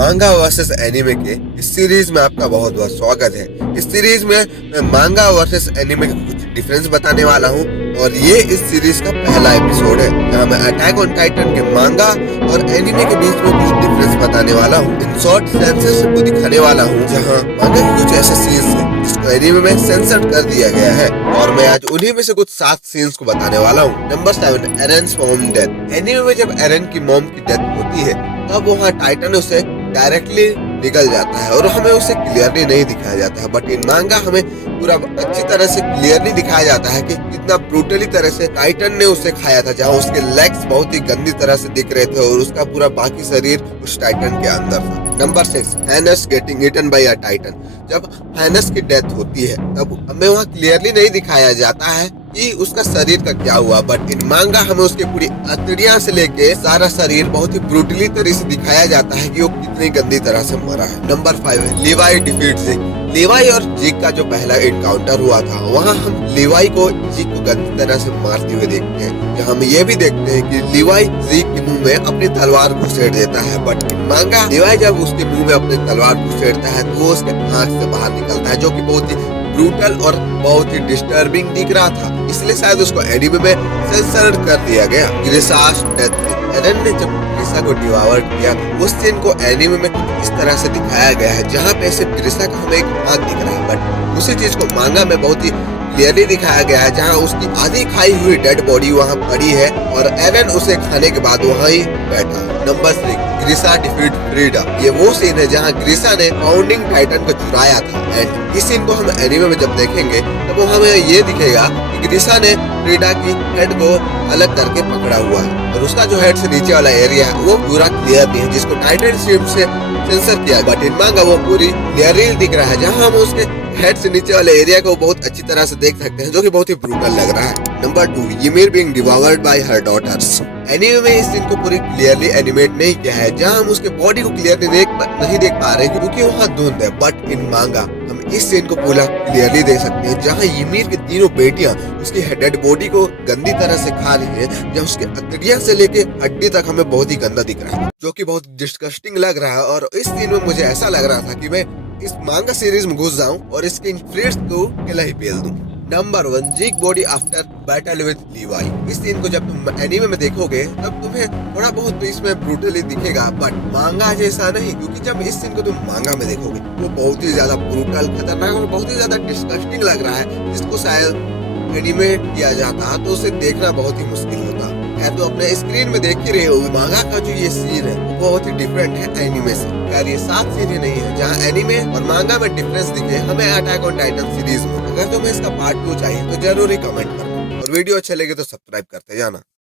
मांगा versus anime के इस सीरीज में आपका बहुत बहुत स्वागत है। इस सीरीज में मैं मांगा वर्सेस एनिमे के कुछ डिफरेंस बताने वाला हूँ और ये इस सीरीज का पहला एपिसोड है जहाँ मैं अटैक ऑन टाइटन के मांगा और एनिमे के बीच में कुछ डिफरेंस बताने वाला हूँ। इन शॉर्ट सेंसर को दिखाने वाला हूँ जहाँ मांगा के कुछ ऐसे सीन्स हैं जिसको एनिमे में सेंसर कर दिया गया है और मैं आज उन्हीं में से कुछ 7 सीन्स को बताने वाला हूँ। Number 7, Eren's mom death. Anime में जब एरन की मॉम की डेथ होती है तब वहाँ टाइटन उसे डायरेक्टली निकल जाता है और हमें उसे क्लियरली नहीं दिखाया जाता है, बट इन मांगा हमें पूरा अच्छी तरह से क्लियरली दिखाया जाता है कि कितना ब्रूटली तरह से टाइटन ने उसे खाया था, जहाँ उसके लेग्स बहुत ही गंदी तरह से दिख रहे थे और उसका पूरा बाकी शरीर उस टाइटन के अंदर था। Number 6, Hannes getting eaten by a titan. जब हैनस की डेथ होती है तब हमें वहाँ क्लियरली नहीं दिखाया जाता है कि उसका शरीर का क्या हुआ, बट इन मांगा हमें उसकी पूरी अतड़ियां से लेके सारा शरीर बहुत ही ब्रूटली तरह से दिखाया जाता है कि वो कितनी गंदी तरह से मरा है। Number 5, Levi defeat Zeke. Levi और जिग का जो पहला एनकाउंटर हुआ था वहाँ हम लीवाई को जिग को गंदी तरह से मारते हुए देखते हैं, जहाँ हम ये भी देखते हैं कि लीवाई जिग के मुंह में अपनी तलवार घुसेड़ देता है, बट इन मांगा लीवाई जब उसके मुंह में अपनी तलवार घुसेड़ता है तो वो उसके आँख से बाहर निकलता है, जो कि बहुत ही ब्रूटल और बहुत ही डिस्टर्बिंग दिख रहा था, इसलिए शायद उसको एनिमे में सेंसर कर दिया गया। ग्रिसास डेथ। एरन ने जब ग्रिसा को डिवावर किया उस सीन को एनिमे में इस तरह से दिखाया गया है जहाँ पे सिर्फ ग्रिसा का हमें एक हाथ दिख रहा है, बट उसी चीज को मांगा में बहुत ही क्लियरली दिखाया गया है जहाँ उसकी आधी खाई हुई डेड बॉडी वहाँ पड़ी है और एरन उसे खाने के बाद वहाँ ही बैठा है। Number 3, Grisha defeat Frieda. ये वो सीन है जहाँ ग्रिसा ने फाउंडिंग टाइटन को चुराया था एंड इस सीन को हम एनिमे में जब देखेंगे तब हमें ये दिखेगा कि ग्रिसा ने फ्रीडा की हेड को अलग करके पकड़ा हुआ है और उसका जो हेड से नीचे वाला एरिया है वो पूरा क्लियर नहीं है, जिसको टाइटन स्ट्रीम से सेंसर किया, बट इन मांगा वो पूरी क्लियरली दिख रहा है जहाँ हम उसके हेड से नीचे वाले एरिया को बहुत अच्छी तरह से देख सकते हैं, जो कि बहुत ही ब्रूटल लग रहा है। Number 2, ymir being devoured by her daughters। Anime में इस सीन को पूरी क्लियरली एनिमेट नहीं किया है जहाँ हम उसके बॉडी को क्लियरली नहीं देख पा रहे क्योंकि वहाँ धुंध है, बट इन मांगा हम इस सीन को पूरा क्लियरली देख सकते हैं जहाँ ymir की तीनों बेटियां उसकी डेड बॉडी को गंदी तरह से खा रही है, जहाँ उसके अतड़ियां से लेके हड्डी तक हमें बहुत ही गंदा दिख रहा है, जो कि बहुत डिस्गस्टिंग लग रहा है। और इस सीन में मुझे ऐसा लग रहा था कि मैं इस मांगा सीरीज में घुस जाऊं और इसके फ्रेंड्स को किला ही पेल दूं। Number 1, Zeke body after battle with Levi. इस सीन को जब तुम एनीमे में देखोगे तब तुम्हें थोड़ा बहुत तो इसमें ब्रूटली दिखेगा, बट मांगा जैसा नहीं, क्योंकि जब इस सीन को तुम मांगा में देखोगे वो बहुत ही ज्यादा ब्रूटल, खतरनाक और बहुत ही ज्यादा डिस्गस्टिंग लग रहा है, जिसको शायद एनिमेट किया जाता तो उसे देखना बहुत ही मुश्किल होता है। तो अपने स्क्रीन में देख ही रहे हो मांगा का जो ये सीन है वो बहुत ही डिफरेंट है एनिमे से। यार ये 7 सीन ही नहीं है जहाँ एनिमे और मांगा में डिफरेंस दिखे हमें अटैक ऑन टाइटन सीरीज में। अगर तुम्हें इसका पार्ट 2 चाहिए तो जरूर ही कमेंट करना और वीडियो अच्छे लगे तो सब्सक्राइब करते जाना।